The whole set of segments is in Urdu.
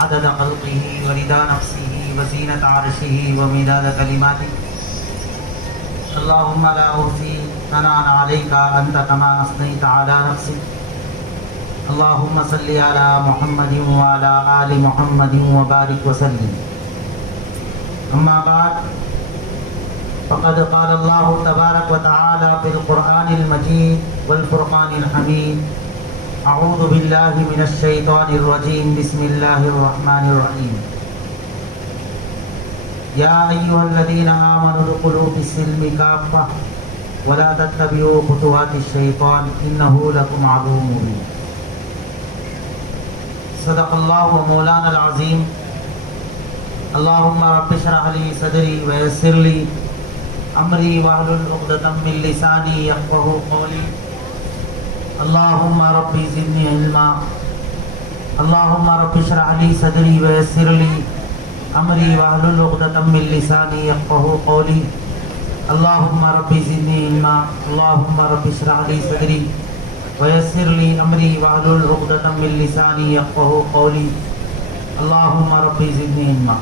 عدد خلقه ورضا نفسه وزینة عرشه ومداد کلماته. اللهم لا أحصي ثناء عليك أنت كما أثنيت على نفسك. اللهم صل على محمد وعلى آل محمد وبارك وسلم. أما بعد فقد قال الله تبارك وتعالى في القرآن المجيد والفرقان الحميد: أعوذ بالله من الشيطان الرجيم، بسم الله الرحمن الرحيم. يا أيها الذين آمنوا ادخلوا في السلم كافة ولا تتبعوا خطوات الشيطان إنه لكم عدو مبين. صدق الله مولانا العظيم. اللهم رب اشرح لي صدري ويسر لي امری واحلل عقدۃ من لسانی یفقهوا قولی. اللهم رب زدنی علما. اللهم رب اشرح لي صدري ويسر لي امری واحلل عقدۃ من لسانی یفقهوا قولی. اللهم رب زدنی علما. اللهم رب اشرح لي صدري ويسر لي امری واحلل عقدۃ من لسانی یفقهوا قولی. اللهم رب زدنی علما.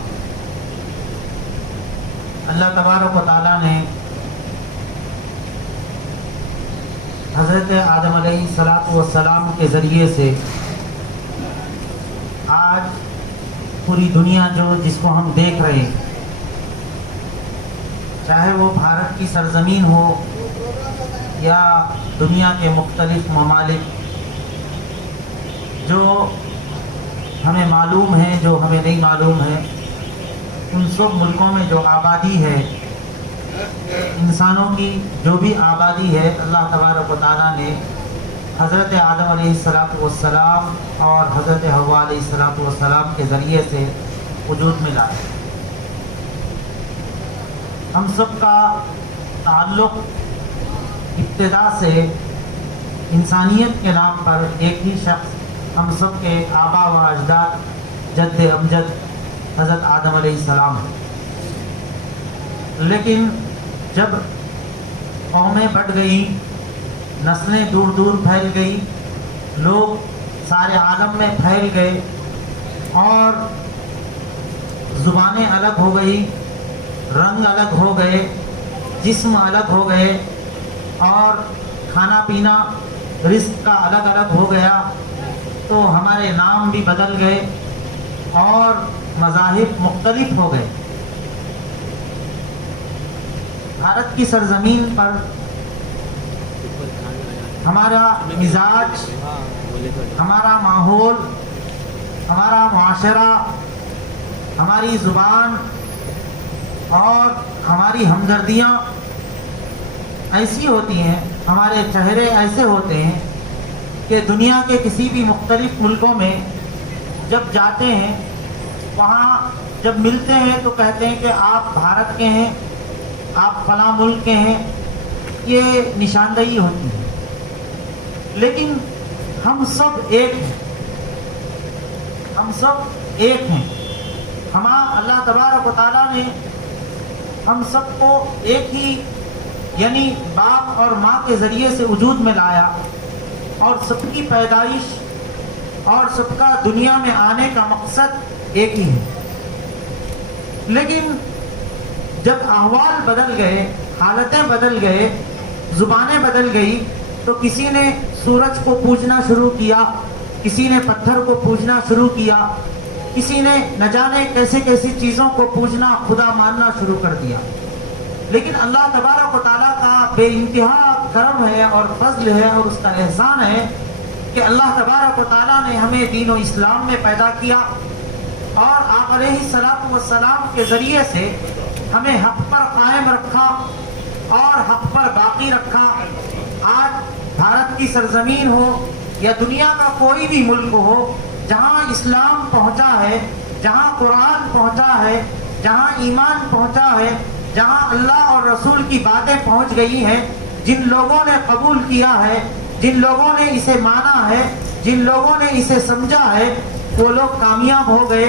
اللہ تبارک و تعالیٰ نے حضرت آدم علیہ السلام کے ذریعے سے آج پوری دنیا جس کو ہم دیکھ رہے ہیں، چاہے وہ بھارت کی سرزمین ہو یا دنیا کے مختلف ممالک، جو ہمیں معلوم ہے جو ہمیں نہیں معلوم ہے، ان سب ملکوں میں جو آبادی ہے، انسانوں کی جو بھی آبادی ہے، اللہ تبارک و تعالیٰ نے حضرت آدم علیہ السلام اور حضرت حوا علیہ السلام کے ذریعے سے وجود میں لایا. ہم سب کا تعلق ابتدا سے انسانیت کے نام پر ایک ہی شخص، ہم سب کے آبا و اجداد جد امجد حضرت آدم علیہ السلام ہے. لیکن جب قومیں بڑھ گئی، نسلیں دور دور پھیل گئی، لوگ سارے عالم میں پھیل گئے اور زبانیں الگ ہو گئی، رنگ الگ ہو گئے، جسم الگ ہو گئے اور کھانا پینا رزق کا الگ الگ ہو گیا، تو ہمارے نام بھی بدل گئے اور مذاہب مختلف ہو گئے. بھارت کی سرزمین پر ہمارا مزاج، ہمارا ماحول، ہمارا معاشرہ، ہماری زبان اور ہماری ہمدردیاں ایسی ہوتی ہیں، ہمارے چہرے ایسے ہوتے ہیں کہ دنیا کے کسی بھی مختلف ملکوں میں جب جاتے ہیں، وہاں جب ملتے ہیں تو کہتے ہیں کہ آپ بھارت کے ہیں، آپ فلاں ملک کے ہیں، یہ نشاندہی ہوتی ہے. لیکن ہم سب ایک ہیں، ہم سب ایک ہیں. اللہ تبارک و تعالیٰ نے ہم سب کو ایک ہی یعنی باپ اور ماں کے ذریعے سے وجود میں لایا، اور سب کی پیدائش اور سب کا دنیا میں آنے کا مقصد ایک ہی ہے. لیکن جب احوال بدل گئے، حالتیں بدل گئے، زبانیں بدل گئی، تو کسی نے سورج کو پوجنا شروع کیا، کسی نے پتھر کو پوجنا شروع کیا، کسی نے نہ جانے کیسے کیسی چیزوں کو پوجنا، خدا ماننا شروع کر دیا. لیکن اللہ تبارک و تعالیٰ کا بے انتہا کرم ہے اور فضل ہے اور اس کا احسان ہے کہ اللہ تبارک و تعالیٰ نے ہمیں دین و اسلام میں پیدا کیا اور آپ علیہ السلام کے ذریعے سے ہمیں حق پر قائم رکھا اور حق پر باقی رکھا. آج بھارت کی سرزمین ہو یا دنیا کا کوئی بھی ملک ہو، جہاں اسلام پہنچا ہے، جہاں قرآن پہنچا ہے، جہاں ایمان پہنچا ہے، جہاں اللہ اور رسول کی باتیں پہنچ گئی ہیں، جن لوگوں نے قبول کیا ہے، جن لوگوں نے اسے مانا ہے، جن لوگوں نے اسے سمجھا ہے، وہ لوگ کامیاب ہو گئے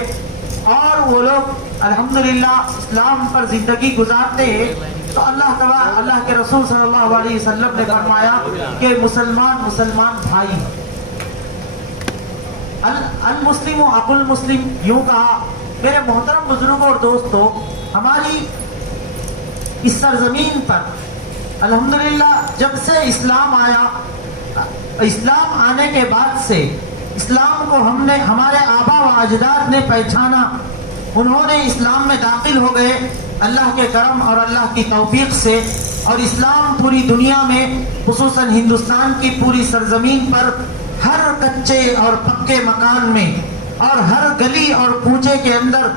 اور وہ لوگ الحمدللہ اسلام پر زندگی گزارتے ہیں. تو اللہ کے رسول صلی اللہ علیہ وسلم نے فرمایا کہ مسلمان بھائی. المسلم اخو المسلم یوں کہا۔ میرے محترم بزرگوں اور دوستوں، ہماری اس سرزمین پر الحمدللہ جب سے اسلام آیا، اسلام آنے کے بعد سے اسلام کو ہمارے آبا و اجداد نے پہچانا، انہوں نے اسلام میں داخل ہو گئے اللہ کے کرم اور اللہ کی توفیق سے، اور اسلام پوری دنیا میں خصوصاً ہندوستان کی پوری سرزمین پر ہر کچے اور پکے مکان میں اور ہر گلی اور کوچے کے اندر،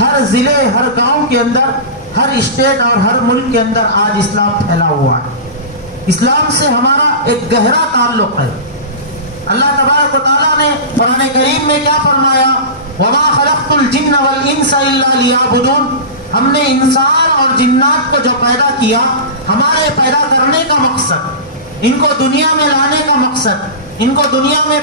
ہر ضلع، ہر گاؤں کے اندر، ہر اسٹیٹ اور ہر ملک کے اندر آج اسلام پھیلا ہوا ہے۔ اسلام سے ہمارا ایک گہرا تعلق ہے۔ اللہ تبارک و تعالیٰ نے قرآن کریم میں کیا فرمایا؟ وَمَا خَلَقْتُ الْجِنَّ وَالْإِنسَ إِلَّا لِيَعْبُدُونَ۔ ہم نے انسان اور جنات کو جو پیدا کیا، ہمارے پیدا کرنے کا مقصد، ان کو دنیا میں لانے کا مقصد، ان کو دنیا میں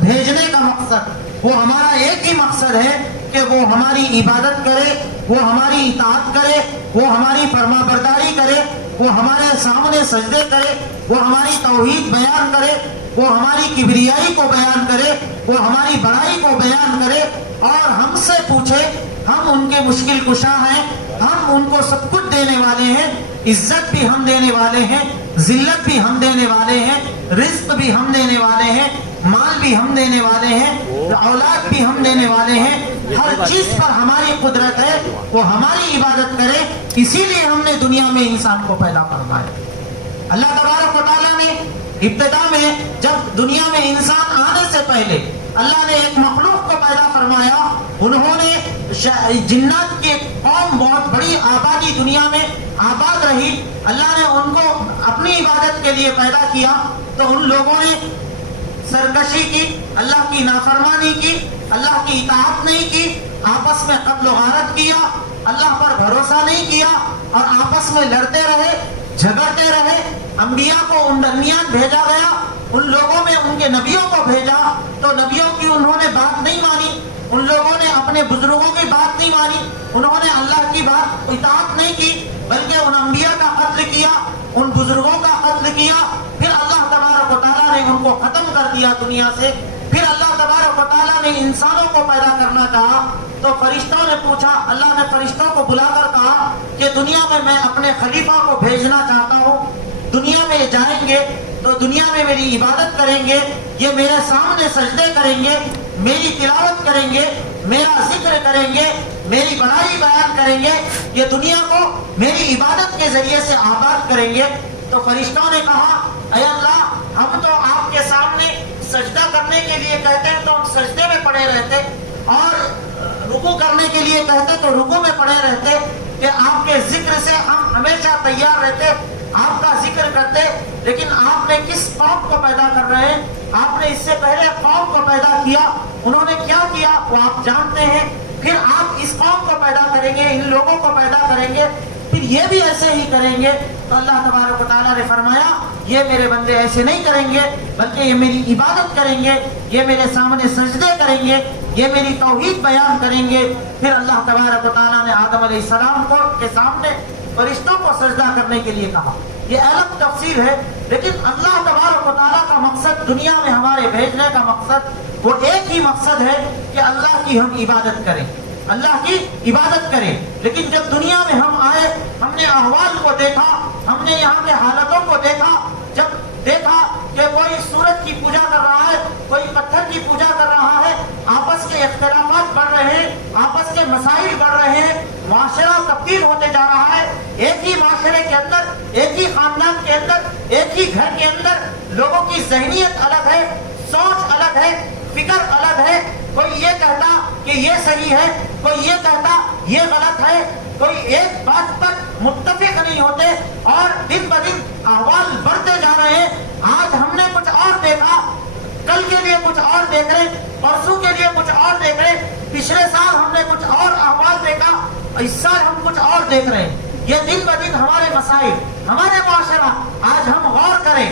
بھیجنے کا مقصد، وہ ہمارا ایک ہی مقصد ہے کہ وہ ہماری عبادت کرے، وہ ہماری اطاعت کرے، وہ ہماری فرما برداری کرے، وہ ہمارے سامنے سجدے کرے، وہ ہماری توحید بیان کرے، وہ ہماری کبریائی کو بیان کرے، وہ ہماری بڑائی کو بیان کرے، اور ہم سے پوچھے۔ ہم ان کے مشکل کشا ہیں، ہم ان کو سب کچھ دینے والے ہیں، عزت بھی ہم دینے والے ہیں، ذلت بھی ہم دینے والے ہیں، رزق بھی ہم دینے والے ہیں، مال بھی ہم دینے والے ہیں، اولاد بھی ہم دینے والے ہیں۔ ہر چیز پر ہماری قدرت ہے، وہ ہماری عبادت کرے، اسی لیے ہم نے دنیا میں انسان کو پیدا فرمایا۔ اللہ تبارک و تعالیٰ نے ابتدا میں جب دنیا میں انسان آنے سے پہلے اللہ نے ایک مخلوق کو پیدا فرمایا، انہوں نے جنات کی قوم بہت بڑی آبادی دنیا میں آباد رہی، اللہ نے ان کو اپنی عبادت کے لیے پیدا کیا، تو ان لوگوں نے سرکشی کی، اللہ کی نافرمانی کی، اللہ کی اطاعت نہیں کی، آپس میں قتل و غارت کیا، اللہ پر بھروسہ نہیں کیا، اور آپس میں لڑتے رہے، جھگڑتے رہے۔ انبیاء کو ان درمیان بھیجا گیا، ان لوگوں میں ان کے نبیوں کو بھیجا، تو نبیوں کی انہوں نے بات نہیں مانی، ان لوگوں نے اپنے بزرگوں کی بات نہیں مانی، انہوں نے اللہ کی بات اطاعت نہیں کی، بلکہ ان انبیاء کا قتل کیا، ان بزرگوں کا قتل کیا۔ پھر اللہ تبارک و تعالیٰ نے ان کو ختم کر دیا دنیا سے۔ پھر اللہ تبارک و تعالیٰ نے انسانوں کو پیدا کرنا چاہا، تو فرشتوں نے پوچھا، اللہ نے فرشتوں کو بلا کر کہا کہ دنیا میں اپنے خلیفہ کو بھیجنا چاہتا ہوں، دنیا میں جائیں گے تو دنیا میں میری عبادت کریں گے، یہ میرے سامنے سجدے کریں گے، میری تلاوت کریں گے، میرا ذکر کریں گے، میری بڑائی بیان کریں گے، یہ دنیا کو میری عبادت کے ذریعے سے آباد کریں گے۔ تو فرشتوں نے کہا، اے اللہ، ہم تو آپ کے سامنے سجدہ کرنے کے لیے کہتے ہیں تو ہم سجدے میں پڑے رہتے، اور رکوع کرنے کے لیے کہتے تو رکوع میں پڑے رہتے، کہ آپ کے ذکر سے ہم ہمیشہ تیار رہتے، آپ کا ذکر کرتے۔ لیکن آپ نے کس قوم کو پیدا کر رہے ہیں؟ آپ نے اس سے پہلے قوم کو پیدا کیا، انہوں نے کیا کیا وہ آپ جانتے ہیں، پھر آپ اس قوم کو پیدا کریں گے، ان لوگوں کو پیدا کریں گے، پھر یہ بھی ایسے ہی کریں گے۔ تو اللہ تبارک و تعالیٰ نے فرمایا، یہ میرے بندے ایسے نہیں کریں گے، بلکہ یہ میری عبادت کریں گے، یہ میرے سامنے سجدے کریں گے، یہ میری توحید بیان کریں گے۔ پھر اللہ تبارک و تعالیٰ نے آدم علیہ السلام کو کے سامنے فرشتوں کو سجدہ کرنے کے لیے کہا۔ یہ الگ تفصیل ہے، لیکن اللہ تبارک و تعالیٰ کا مقصد، دنیا میں ہمارے بھیجنے کا مقصد وہ ایک ہی مقصد ہے کہ اللہ کی ہم عبادت کریں، اللہ کی عبادت کریں۔ لیکن جب دنیا میں ہم آئے، ہم نے احوال کو دیکھا، ہم نے یہاں کے حالتوں کو دیکھا، جب دیکھا کہ کوئی سورج کی پوجا کر رہا ہے، کوئی پتھر کی پوجا کر رہا ہے، آپس کے اختلافات بڑھ رہے ہیں، آپس کے مسائل بڑھ رہے ہیں، معاشرہ تبدیل ہوتے جا رہا ہے، ایک ہی معاشرے کے اندر، ایک ہی خاندان کے اندر، ایک ہی گھر کے اندر لوگوں کی ذہنیت الگ ہے، سوچ الگ ہے، فکر الگ ہے، کوئی یہ کہتا کہ یہ صحیح ہے، کوئی یہ کہتا یہ غلط ہے، کوئی ایک بات پر متفق نہیں ہوتے، اور دن بدن احوال بڑھتے جا رہے ہیں۔ آج ہم نے کچھ اور دیکھا، کل کے لیے کچھ اور دیکھ رہے، پرسوں کے لیے کچھ اور دیکھ رہے، پچھلے سال ہم نے کچھ اور احوال دیکھا، اس سال ہم کچھ اور دیکھ رہے ہیں۔ یہ دن بدن ہمارے مسائل، ہمارے معاشرہ، آج ہم غور کریں،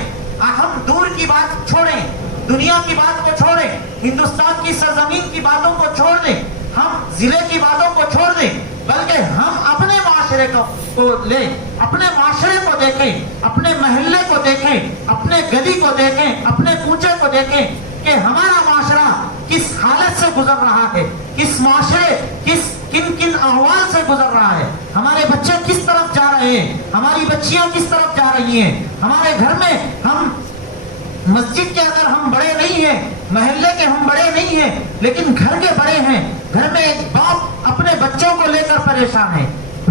ہم دور کی بات چھوڑیں، دنیا کی بات کو چھوڑیں، ہندوستان کی سرزمین کی باتوں کو چھوڑ دیں، ہم ضلع کی باتوں کو چھوڑ دیں، بلکہ ہم اپنے معاشرے کو لیں، اپنے معاشرے کو دیکھیں، اپنے محلے کو دیکھیں، اپنے گلی کو دیکھیں، اپنے کوچے کو دیکھیں، کہ ہمارا معاشرہ کس حالت سے گزر رہا ہے، کس معاشرے کن کن احوال سے گزر رہا ہے، ہمارے بچے کس طرف جا رہے ہیں، ہماری بچیاں کس طرف جا رہی ہیں. ہمارے گھر میں ہم مسجد کے اگر ہم بڑے نہیں ہیں، محلے کے ہم بڑے نہیں ہیں، لیکن گھر کے بڑے ہیں. گھر میں ایک باپ اپنے بچوں کو لے کر پریشان ہے،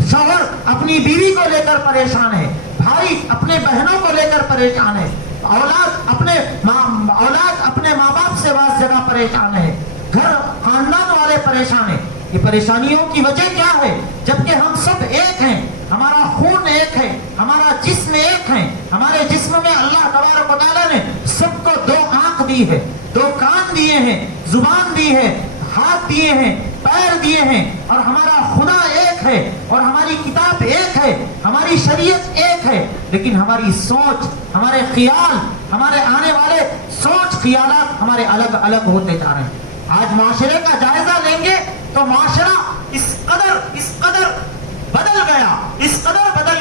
شوہر اپنی بیوی کو لے کر پریشان ہے، بھائی اپنے بہنوں کو لے کر پریشان ہے، اولاد اپنے ماں باپ سے بعض جگہ پریشان ہے، گھر خاندان والے پریشان ہیں. یہ پریشانیوں کی وجہ کیا ہے؟ جبکہ ہم سب ایک ہیں، ہمارا خون ایک ہے، ہمارا جسم ایک ہے. ہمارے جسم میں اللہ تبارک و تعالیٰ نے سب کو 2 آنکھ دی ہے، 2 کان دیے ہیں، زبان دی ہے، ہاتھ دیے ہیں، پیر دیے ہیں، اور ہمارا خدا ایک ہے، اور ہماری کتاب ایک ہے، ہماری شریعت ایک ہے. لیکن ہماری سوچ، ہمارے خیال، ہمارے آنے والے سوچ خیالات ہمارے الگ الگ ہوتے جا رہے ہیں. آج معاشرے کا جائزہ لیں گے تو معاشرہ اس قدر بدل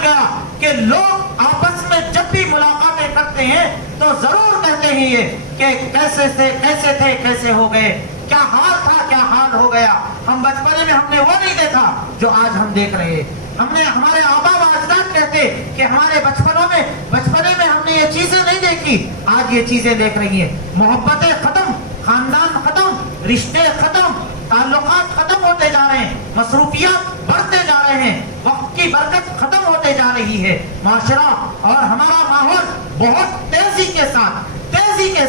گیا کہ لوگ آپس میں جب بھی ملاقاتیں کرتے ہیں تو ضرور کہتے ہیں یہ کہ کیسے تھے کیسے ہو گئے، کیا حال تھا کیا حال ہو گیا. ہم بچپنے میں ہم نے وہ نہیں دیکھا جو آج ہم دیکھ رہے ہیں. ہمارے آبا و اجداد کہتے کہ ہمارے بچپنے میں ہم نے یہ چیزیں نہیں دیکھی، آج یہ چیزیں دیکھ رہی ہیں. محبتیں ختم، خاندان ختم، رشتے ختم، تعلقات ختم ہوتے جا رہے ہیں، مصروفیات بڑھتے جا رہے ہیں، وقت کی برکت ختم ہوتے جا رہی ہے. معاشرہ اور ہمارا ماحول بہت تیزی کے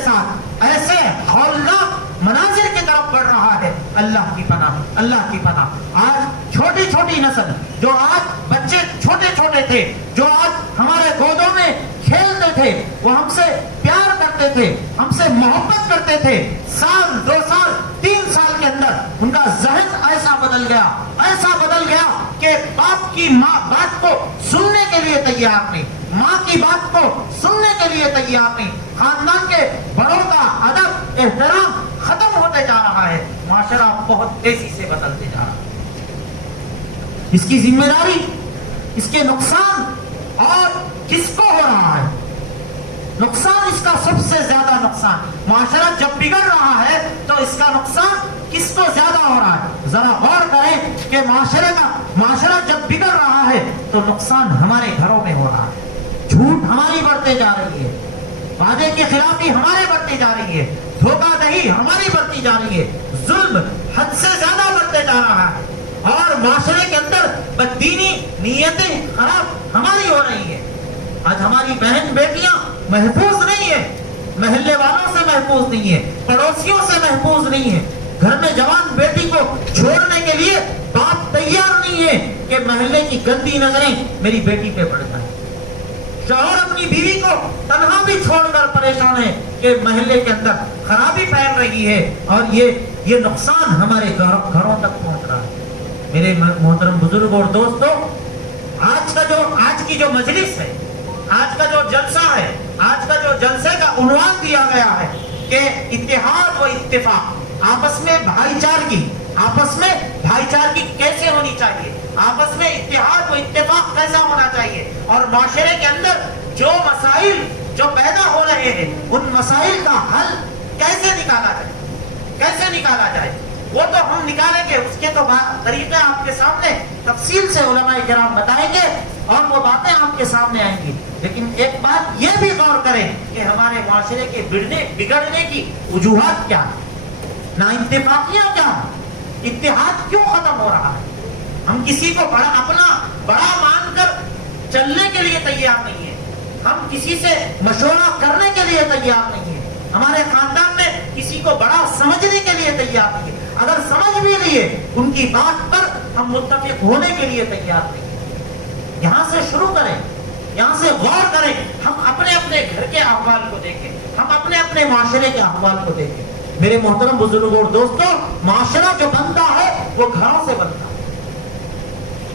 ساتھ ایسے ہولناک مناظر کی طرف بڑھ رہا ہے. اللہ کی پناہ. آج چھوٹی نسل، جو آج بچے چھوٹے تھے، جو آج ہمارے گودوں میں کھیلتے تھے، وہ ہم سے پیار کرتے تھے، ہم سے محبت کرتے تھے، 1 2 سال 3 سال کے اندر ان کا ذہن ایسا بدل گیا کہ باپ کی بات کو سننے کے لیے تیار نہیں، ماں کی بات کو سننے کے لیے تیار نہیں. خاندان کے بڑوں کا ادب احترام ختم ہوتے جا رہا ہے. معاشرہ بہت تیزی سے بدلتے جا رہا ہے. اس کی ذمہ داری، اس کے نقصان اور کس کو ہو رہا ہے؟ نقصان، اس کا سب سے زیادہ نقصان، معاشرہ جب بگڑ رہا ہے تو اس کا نقصان کس کو زیادہ ہو رہا ہے؟ ذرا غور کریں کہ معاشرہ جب بگڑ رہا ہے تو نقصان ہمارے گھروں میں ہو رہا ہے. جھوٹ ہماری بڑھتے جا رہی ہے، وعدے کی خلافی ہمارے بڑھتی جا رہی ہے، دھوکہ دہی ہماری بڑھتی جا رہی ہے، ظلم حد سے زیادہ بڑھتے جا رہا ہے، اور معاشرے کے اندر بددینی نیتیں خراب ہماری ہو رہی ہے. آج ہماری بہن بیٹیاں محفوظ نہیں ہے، محلے والوں سے محفوظ نہیں ہے، پڑوسیوں سے محفوظ نہیں ہے. گھر میں جوان بیٹی کو چھوڑنے کے لیے باپ تیار نہیں ہے کہ محلے کی گندی نظریں میری بیٹی پہ پڑ جائیں. شوہر اپنی بیوی کو تنہا بھی چھوڑ کر پریشان ہے کہ محلے کے اندر خرابی پھیل رہی ہے، اور یہ نقصان ہمارے گھروں تک پہنچ رہا ہے. میرے محترم بزرگ اور دوستو، آج کی جو مجلس ہے، آج کا جو جلسہ ہے، آج کا جو جلسے کا عنوان دیا گیا ہے کہ اتحاد و اتفاق، آپس میں بھائی چارگی کیسے ہونی چاہیے، آپس میں اتحاد و اتفاق کیسا ہونا چاہیے، اور معاشرے کے اندر جو مسائل جو پیدا ہو رہے ہیں ان مسائل کا حل کیسے نکالا جائے. وہ تو ہم نکالیں گے، اس کے تو طریقے آپ کے سامنے تفصیل سے علماء کرام بتائیں گے اور وہ باتیں آپ کے سامنے آئیں گی. لیکن ایک بات یہ بھی غور کریں کہ ہمارے معاشرے کے بگڑنے کی وجوہات کیا ہیں، نااتفاقیاں کیا ہیں، اتحاد کیوں ختم ہو رہا ہے. ہم کسی کو اپنا بڑا مان کر چلنے کے لیے تیار نہیں ہے، ہم کسی سے مشورہ کرنے کے لیے تیار نہیں ہے، ہمارے خاندان میں کسی کو بڑا سمجھنے کے لیے تیار نہیں ہے. اگر سمجھ بھی لیے ان کی بات پر ہم متفق ہونے کے لیے تیار نہیں ہیں. یہاں سے شروع کریں، یہاں سے غور کریں، ہم اپنے گھر کے احوال کو دیکھیں، ہم اپنے معاشرے کے احوال کو دیکھیں. میرے محترم بزرگوں اور دوستوں، معاشرہ جو بنتا ہے وہ گھروں سے بنتا ہے.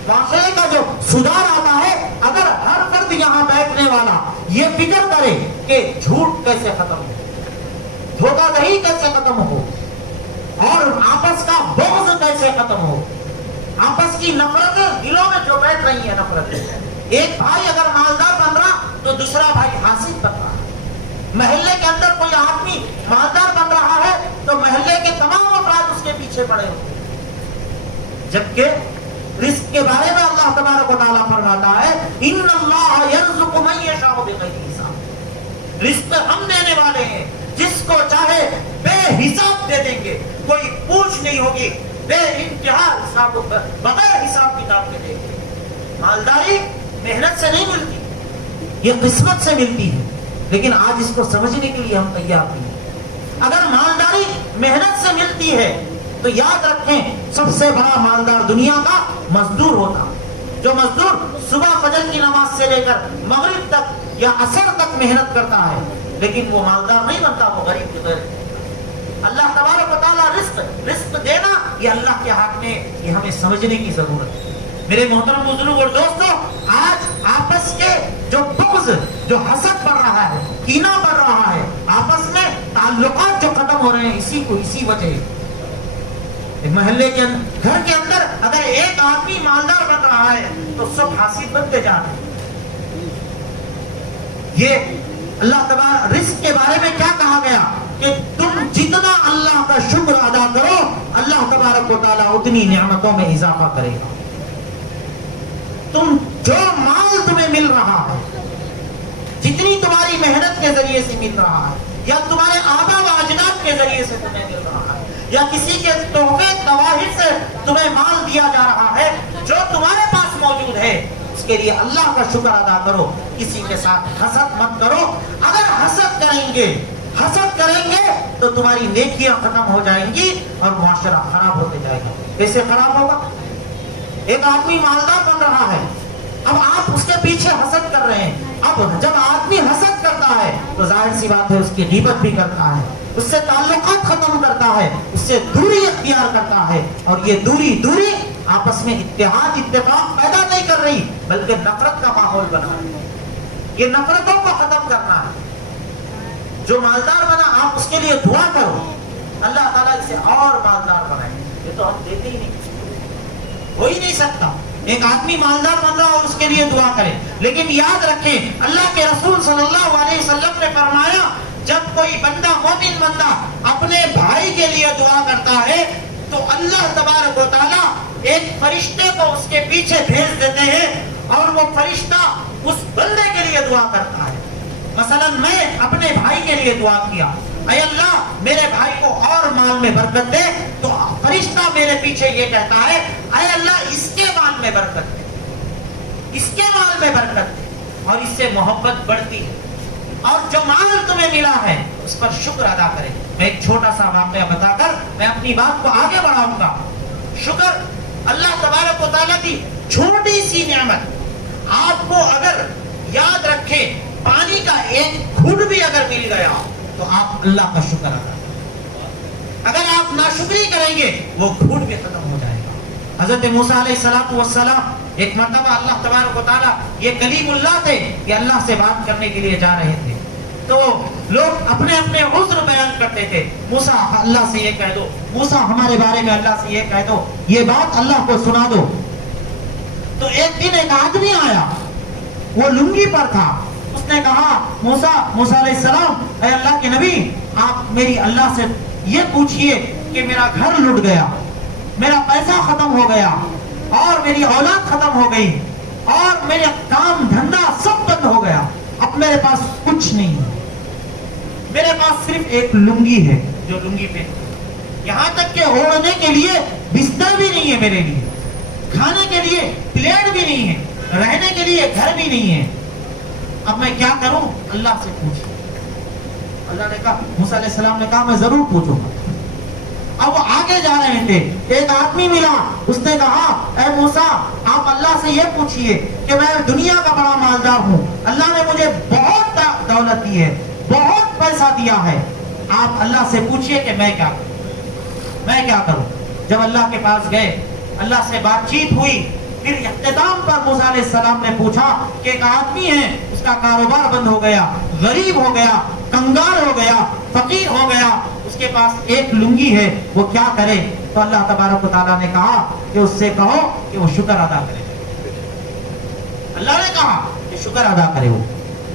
معاشرے کا جو سدھار آتا ہے اگر ہر فرد یہاں بیٹھنے والا یہ فکر کرے کہ جھوٹ کیسے ختم ہو، دھوکہ دہی کیسے ختم ہو، اور آپس کا بغض کیسے ختم ہو، آپس کی نفرتیں دلوں میں جو بیٹھ رہی ہیں، نفرتیں. ایک بھائی اگر مالدار بن رہا تو دوسرا بھائی حاسد بن رہا. محلے کے اندر کوئی آدمی مالدار بن رہا ہے تو محلے کے تمام افراد اس کے پیچھے پڑے ہوتے ہیں، جبکہ رزق کے بارے میں اللہ تبارک و تعالیٰ فرماتا ہے ان اللہ یرزق من یشاء بغیر حساب، رزق ہم دینے والے ہیں، جس کو چاہے بے حساب دے دیں گے، کوئی پوچھ نہیں ہوگی، بے انتہا حساب بغیر حساب کتاب کے دیں گے۔ مالداری محنت سے نہیں ملتی، یہ قسمت سے ملتی ہے، لیکن آج اس کو سمجھنے کے لیے ہم تیار نہیں ہیں۔ اگر مالداری محنت سے ملتی ہے تو یاد رکھیں سب سے بڑا مالدار دنیا کا مزدور ہوتا ہے، جو مزدور صبح فجر کی نماز سے لے کر مغرب تک یا عصر تک محنت کرتا ہے، لیکن وہ مالدار نہیں بنتا، وہ غریب کی غیر۔ اللہ تبارک و تعالیٰ رزق دینا یہ اللہ کے ہاتھ میں، یہ ہمیں سمجھنے کی ضرورت ہے۔ میرے محترم بزرگ اور دوستو، آج آپس کے جو بغض، جو حسد بڑھ رہا ہے، کینہ بڑھ رہا ہے، آپس میں تعلقات جو ختم ہو رہے ہیں، اسی وجہ محلے کے گھر کے اندر اگر ایک آدمی مالدار بن رہا ہے تو سب حاسد بنتے جا رہے ہیں۔ یہ اللہ تبارک رزق کے بارے میں کیا کہا گیا کہ تم جتنا اللہ کا شکر ادا کرو اللہ تبارک و تعالیٰ اتنی نعمتوں میں اضافہ کرے گا۔ تم جو مال تمہیں مل رہا ہے، جتنی تمہاری محنت کے ذریعے سے مل رہا ہے، یا تمہارے آبا و اجداد کے ذریعے سے تمہیں مل رہا ہے، یا کسی کے تحفے تواہر سے تمہیں مال دیا جا رہا ہے، جو تمہارے پاس موجود ہے اس کے لیے اللہ کا شکر ادا کرو، کسی کے ساتھ حسد مت کرو۔ اگر حسد کریں گے تو تمہاری نیکیاں ختم ہو جائیں گی اور معاشرہ خراب ہوتے جائے گا۔ کیسے خراب ہوگا؟ ایک آدمی مالدار بن رہا ہے، اب آپ اس کے پیچھے حسد کر رہے ہیں۔ اب جب آدمی حسد کرتا ہے تو ظاہر سی بات ہے اس کی غیبت بھی کرتا ہے، اس سے تعلقات ختم کرتا ہے، اس سے دوری اختیار کرتا ہے، اور یہ دوری آپس میں اتحاد اتفاق پیدا نہیں کر رہی بلکہ نفرت کا ماحول بنا ہے۔ یہ نفرتوں کو ختم کرنا ہے۔ جو مالدار بنا آپ اس کے لیے دعا کرو، اللہ تعالیٰ اسے اور مالدار بنائے۔ یہ تو ہم دیتے ہی نہیں، ہو ہی نہیں سکتا۔ ایک آدمی مالدار بن رہا اور اس کے لیے دعا کرے، لیکن یاد رکھیں اللہ کے رسول صلی اللہ علیہ وسلم نے فرمایا جب کوئی بندہ مومن بندہ اپنے بھائی کے لیے دعا کرتا ہے تو اللہ تبارک و تعالیٰ ایک فرشتے کو اس کے پیچھے بھیج دیتے ہیں اور وہ فرشتہ اس بندے کے لیے دعا کرتا ہے۔ مثلا میں اپنے بھائی کے لیے دعا کیا، اے اللہ میرے بھائی کو اور مال میں برکت دے، تو فرشتہ میرے پیچھے یہ کہتا ہے اے اللہ اس کے مال میں برکت دے، اس کے مال میں برکت دے، اور اس سے محبت بڑھتی ہے۔ اور جو مال تمہیں ملا ہے اس پر شکر ادا کرے۔ میں ایک چھوٹا سا واقعہ بتا کر میں اپنی بات کو آگے بڑھاؤں گا۔ شکر اللہ تبارک و تعالیٰ کی چھوٹی سی نعمت، آپ کو اگر یاد رکھیں پانی کا ایک گھٹ بھی اگر مل گیا تو آپ اللہ کا شکر ادا کریں۔ اگر آپ ناشکری کریں گے وہ گھٹ بھی ختم ہو جائے گا۔ حضرت موسیٰ علیہ السلام ایک مرتبہ اللہ تبارک و تعالیٰ، یہ کلیم اللہ تھے، یہ اللہ سے بات کرنے کے لیے جا رہے تھے، تو لوگ اپنے اپنے عذر بیان کرتے تھے۔ موسیٰ اللہ سے یہ کہہ دو، موسیٰ ہمارے بارے میں اللہ سے یہ کہہ دو، یہ بات اللہ کو سنا دو۔ تو ایک دن ایک آدمی آیا، وہ لنگی پر تھا، اس نے کہا موسیٰ علیہ السلام، اے اللہ کے نبی آپ میری اللہ سے یہ پوچھئے کہ میرا گھر لٹ گیا، میرا پیسہ ختم ہو گیا، اور میری اولاد ختم ہو گئی، اور میرا کام دھندا سب بند ہو گیا، اب میرے پاس کچھ نہیں ہے، میرے پاس صرف ایک لنگی ہے جو لنگی پہ، یہاں تک کہ اوڑھنے کے لیے بستر بھی نہیں ہے میرے لیے، کھانے کے لیے پلیٹ بھی نہیں ہے، رہنے کے لیے گھر بھی نہیں ہے، اب میں کیا کروں؟ اللہ سے پوچھ۔ اللہ نے کہا، موسیٰ علیہ السلام نے کہا میں ضرور پوچھوں گا۔ اب وہ آگے جا رہے تھے، ایک آدمی ملا، اس نے کہا اے موسیٰ آپ اللہ سے یہ پوچھئے کہ میں دنیا کا بڑا مالدار ہوں، اللہ نے مجھے بہت دولت دی ہے، بہت پیسہ دیا ہے، آپ اللہ سے پوچھئے کہ میں کیا کروں۔ جب اللہ کے پاس گئے، اللہ سے بات چیت ہوئی، پھر اختتام پر موسیٰ علیہ السلام نے پوچھا کہ ایک آدمی ہے، اس کا کاروبار بند ہو گیا، غریب ہو گیا، کنگال ہو گیا، فقیر ہو گیا، اس کے پاس ایک لنگی ہے، وہ کیا کرے؟ تو اللہ تبارک و تعالیٰ نے کہا کہ اس سے کہو کہ وہ شکر ادا کرے۔ اللہ نے کہا کہ شکر ادا کرے وہ۔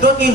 2-3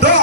2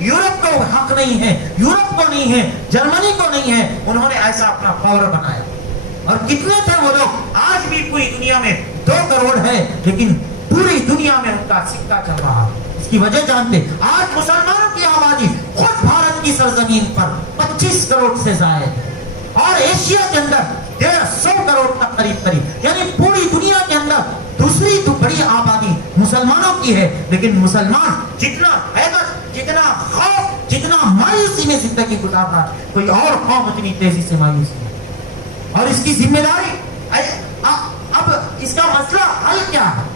یورپ کو حق نہیں ہے، یورپ کو نہیں ہے، جرمنی کو نہیں ہے، انہوں نے ایسا اپنا پاور بنایا. اور کتنے تھے وہ لوگ؟ آج بھی پوری دنیا میں 2 کروڑ ہے، لیکن پوری دنیا میں ان کا سکہ چل رہا ہے. اس کی وجہ جانتے؟ آج مسلمانوں کی آبادی خود بھارت کی سرزمین پر 25 کروڑ سے زائد ہے، اور ایشیا کے اندر 150 کروڑ تک قریب، یعنی پوری دنیا کے اندر دوسری تو بڑی آبادی مسلمانوں کی ہے. لیکن مسلمان جتنا حیبت، جتنا خوف، جتنا مایوسی میں زندگی گزار رہا ہے، کوئی اور قوم اتنی تیزی سے مایوسی. اور اس کی ذمہ داری، اب اس کا مسئلہ حل کیا ہے؟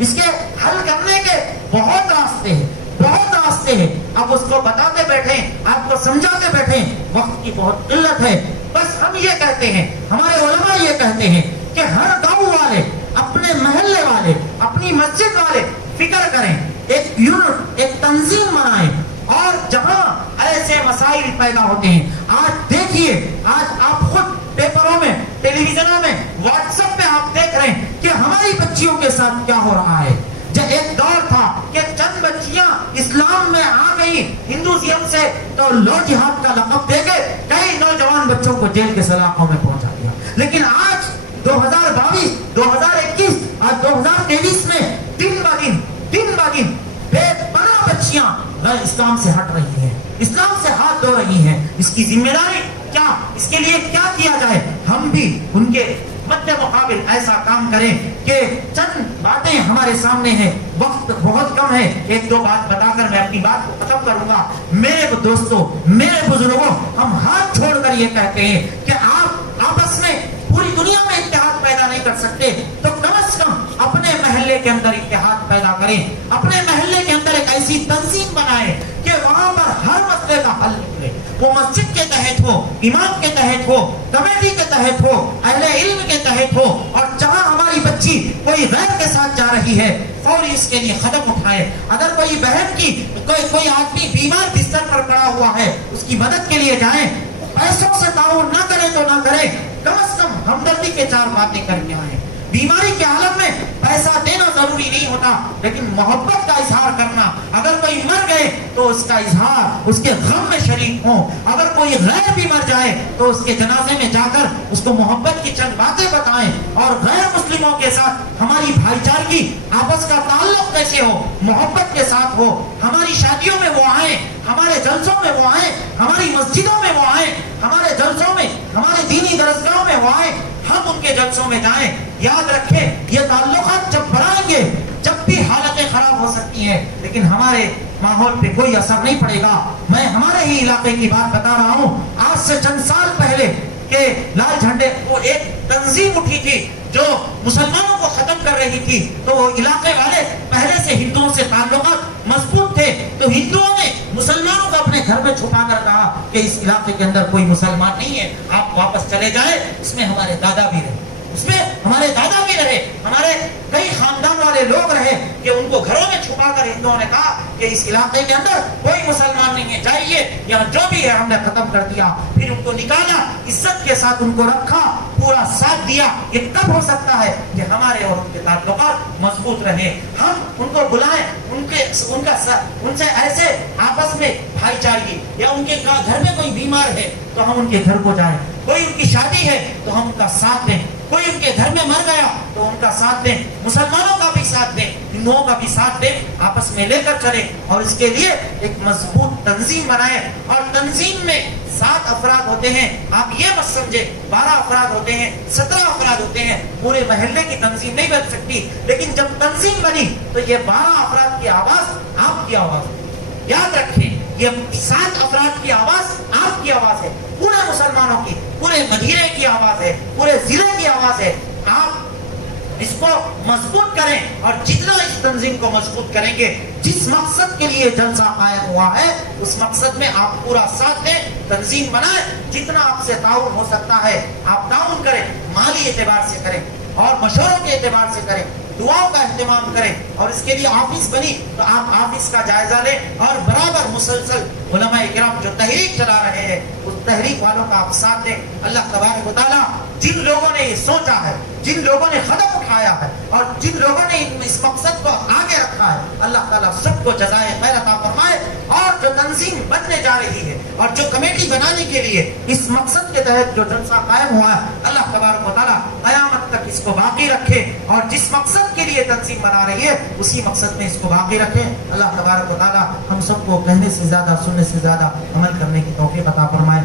اس کے حل کرنے کے بہت راستے ہیں، بہت راستے ہیں. اب اس کو بتاتے بیٹھیں، آپ کو سمجھاتے بیٹھیں، وقت کی بہت قلت ہے. بس ہم یہ کہتے ہیں، ہمارے علماء یہ کہتے ہیں کہ ہر گاؤں والے، اپنے محلے والے، اپنی مسجد والے فکر کریں، ایک یونٹ، ایک تنظیم بنائیں. اور جہاں ایسے مسائل پیدا ہوتے ہیں، آج دیکھیے، آج آپ خود پیپروں میں، ٹیلی ویژنوں میں، واٹس ایپ پہ آپ دیکھ رہے ہیں کہ ہماری بچیوں کے ساتھ کیا ہو رہا ہے. جب ایک دور تھا کہ چند بچیاں اسلام میں آ گئی ہندوازم سے، تو لو جہاد کا لقب دے کے کئی نوجوان بچوں کو جیل کے سلاخوں میں پہنچا دیا. لیکن آج 2022، 2021 اور 2023 میں دن با دن بے پناہ بچیاں غیر اسلام سے ہٹ رہی ہیں، اسلام سے ہاتھ دھو رہی ہیں. اس کی ذمہ داری کیا؟ اس کے لیے کیا کیا جائے؟ ہم بھی ان کے مد مقابل ایسا کام کریں کہ چند باتیں ہمارے سامنے ہیں، وقت بہت کم ہے. 1-2 بات بتا کر میں اپنی بات کو ختم کروں گا. میرے دوستوں، میرے بزرگوں، ہم ہاتھ چھوڑ کر یہ کہتے ہیں کہ آپ آپس میں پوری دنیا میں اتحاد پیدا نہیں کر سکتے تو کم از کم اپنے محلے کے اندر اتحاد پیدا کریں. اپنے محلے کے اندر ایک ایسی تنظیم بنائیں کہ وہاں پر ہر مسئلے کا حل نکلے. وہ مسجد کے تحت ہو، امام کے تحت ہو، کمیٹی کے تحت ہو، اہل علم کے تحت ہو. اور جہاں ہماری بچی کوئی غیر کے ساتھ جا رہی ہے، فوری اس کے لیے قدم اٹھائے. اگر کوئی بہن کی کوئی آدمی بیمار بستر پر پڑا ہوا ہے، اس کی مدد کے لیے جائیں. پیسوں سے تعاون نہ کریں تو نہ کریں، کم از کم ہمدردی کے 4 باتیں کر کے آئیں. بیماری کے عالم میں پیسہ دینا ضروری نہیں ہوتا، لیکن محبت کا اظہار کرنا. اگر کوئی مر گئے تو اس کا اظہار، اس کے غم میں شریک ہوں. اگر کوئی غیر بھی مر جائے تو اس کے جنازے میں جا کر اس کو محبت کی چند باتیں بتائیں. اور غیر مسلموں کے ساتھ ہماری بھائی چارگی، آپس کا تعلق کیسے ہو، محبت کے ساتھ ہو. ہماری شادیوں میں وہ آئیں، ہمارے جلسوں میں وہ آئیں، ہماری مسجدوں میں وہ آئیں، ہمارے جلسوں میں، ہمارے دینی درسگاہوں میں وہ آئیں، ہم ان کے جلسوں میں جائیں. یاد رکھیں، یہ تعلقات جب بڑھائیں گے، جب بھی حالتیں خراب ہو سکتی ہیں، لیکن ہمارے ماحول پہ کوئی اثر نہیں پڑے گا. میں ہمارے ہی علاقے کی بات بتا رہا ہوں. آج سے چند سال پہلے کہ لال جھنڈے وہ ایک تنظیم اٹھی تھی جو مسلمانوں کو ختم کر رہی تھی، تو وہ علاقے والے پہلے سے ہندوؤں سے تعلقات مضبوط تھے، تو ہندوؤں نے مسلمانوں کو اپنے گھر میں چھپا کر کہا کہ اس علاقے کے اندر کوئی مسلمان نہیں ہے، آپ واپس چلے جائیں. اس میں ہمارے دادا بھی رہے، اس میں ہمارے دادا بھی رہے، ہمارے کئی خاندان والے لوگ رہے کہ ان کو گھروں میں چھپا کر ہندوؤں نے کہا کہ اس علاقے کے اندر کوئی مسلمان نہیں ہے، جائیے، یہاں جو بھی ہے ہم نے ختم کر دیا. پھر ان کو نکالا، عزت کے ساتھ ان کو رکھا، پورا ساتھ دیا. یہ تب ہو سکتا ہے کہ ہمارے اور ان کے تعلقات مضبوط رہے. ہم ان کو بلائیں، ان سے ایسے آپس میں بھائی چارگی، یا ان کے گھر میں کوئی بیمار ہے تو ہم ان کے گھر کو جائیں، کوئی ان کی شادی ہے تو ہم ان کا ساتھ دیں، کوئی ان کے گھر میں مر گیا تو ان کا ساتھ دیں، مسلمانوں کا بھی ساتھ دیں، ہندوؤں کا بھی ساتھ دیں، آپس میں لے کر چلیں. اور اس کے لیے ایک مضبوط تنظیم بنائیں. اور تنظیم میں 7 افراد ہوتے ہیں. آپ یہ مت سمجھے 12 افراد ہوتے ہیں، 17 افراد ہوتے ہیں. پورے محلے کی تنظیم نہیں بن سکتی، لیکن جب تنظیم بنی تو یہ 12 افراد کی آواز آپ کی آواز ہے. یاد رکھیں، یہ 7 افراد کی آواز آپ کی آواز ہے، پورے مسلمانوں کی، پورے مدیرے کی آواز ہے، پورے ضلع کی آواز ہے. آپ اس کو مضبوط کریں، اور جتنا اس تنظیم کو مضبوط کریں گے، جس مقصد کے لیے جلسہ قائم ہوا ہے اس مقصد میں آپ پورا ساتھ دیں، تنظیم بنائیں. جتنا آپ سے تعاون ہو سکتا ہے آپ تعاون کریں، مالی اعتبار سے کریں اور مشوروں کے اعتبار سے کریں، دعاؤں کا اہتمام کریں. اور اس کے لیے آفس بنی تو آپ آفس کا جائزہ لیں، اور برابر مسلسل علماء کرام جو تحریک چلا رہے ہیں اس تحریک والوں کا آپ ساتھ دیں. اللہ تبارک و تعالیٰ جن لوگوں نے یہ سوچا ہے، جن لوگوں نے قدم اٹھایا ہے، اور جن لوگوں نے اس مقصد کو آگے رکھا رکھا ہے، اللہ تعالیٰ سب کو جزائے خیر عطا فرمائے۔ اور جو تنظیم بننے جا رہی ہے اور جو کمیٹی بنانے کے لیے اس مقصد کے تحت جو جلسہ قائم ہوا ہے، اللہ تبارک و تعالیٰ قیامت تک اس کو باقی رکھے، اور جس مقصد کے لیے تنظیم بنا رہی ہے اسی مقصد میں اس کو باقی رکھے۔ اللہ تبارک و تعالیٰ ہم سب کو کہنے سے زیادہ، سننے سے زیادہ عمل کرنے کی توفیق عطا فرمائے۔